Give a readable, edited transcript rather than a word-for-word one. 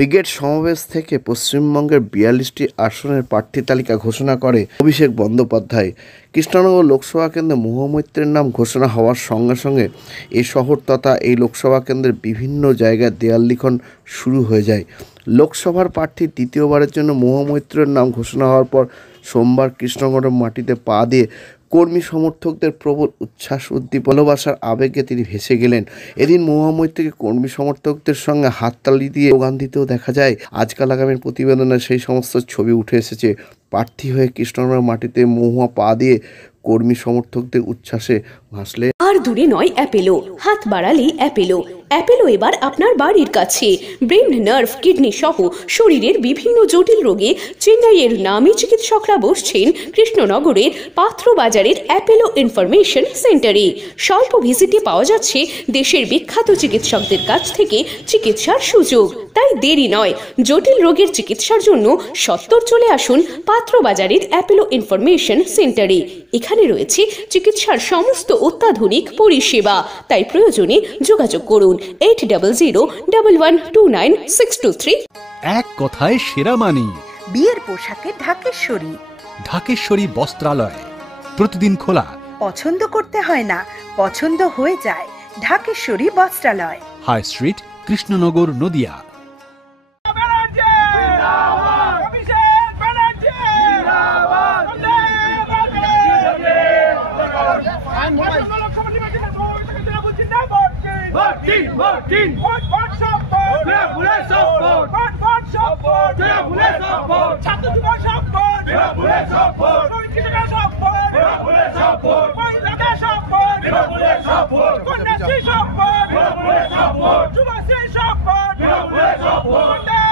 Brigade সমাবেশ থেকে পশ্চিমবঙ্গের ৪২টি আসনের প্রার্থী তালিকা ঘোষণা করে অভিষেক বন্দ্যোপাধ্যায়। কৃষ্ণনগর লোকসভা কেন্দ্রে মহামৈত্রের নাম ঘোষণা হওয়ার সঙ্গে সঙ্গে এই শহর তথা এই লোকসভা কেন্দ্রের বিভিন্ন জায়গায় দেয়াল লিখন শুরু হয়ে যায়। লোকসভার প্রার্থী দ্বিতীয়বারের জন্য মহামৈত্রের নাম ঘোষণা হওয়ার পর সোমবার কৃষ্ণনগরের মাটিতে পা দিয়ে কর্মী সমর্থকদের প্রবল উচ্ছ্বাস ভালোবাসার আবেগে তিনি ভেসে গেলেন। এদিন মহামৈত্রীকে কর্মী সমর্থকদের সঙ্গে হাততালি দিয়ে স্লোগান দিতেও দেখা যায়। আজকাল আগামীর প্রতিবেদনে সেই সমস্ত ছবি উঠে এসেছে। প্রার্থী হয়ে কৃষ্ণনগরের মাটিতে মহুয়া পা দিয়ে কর্মী সমর্থকদের উচ্ছ্বাসে ভাসলে আর দূরে নয় অ্যাপেলো, হাত বাড়ালেই অ্যাপেলো। অ্যাপেলো এবার আপনার বাড়ির কাছে। ব্রেন, নার্ভ, কিডনি সহ শরীরের বিভিন্ন জটিল রোগে চেন্নাইয়ের নামী চিকিৎসকরা বসছেন কৃষ্ণনগরের পাত্র বাজারের অ্যাপেলো ইনফরমেশন সেন্টারে। স্বল্প ভিজিটে পাওয়া যাচ্ছে দেশের বিখ্যাত চিকিৎসকদের কাছ থেকে চিকিৎসার সুযোগ। তাই দেরি নয়, জটিল রোগের চিকিৎসার জন্য সত্বর চলে আসুন পাত্র বাজারের অ্যাপেলো ইনফরমেশন সেন্টারে। এখানে রয়েছে চিকিৎসার সমস্ত অত্যাধুনিক পরিষেবা। তাই প্রয়োজনে যোগাযোগ করুন 8001129623। এক কথায় সেরা মানি। বিয়ের পোশাকে ঢাকেশ্বরী। ঢাকেশ্বরী বস্ত্রালয় প্রতিদিন খোলা। পছন্দ করতে হয় না, পছন্দ হয়ে যায়। Dhakeshwari Bastralaya, high street, Krishnanagar, Nadia. Come on,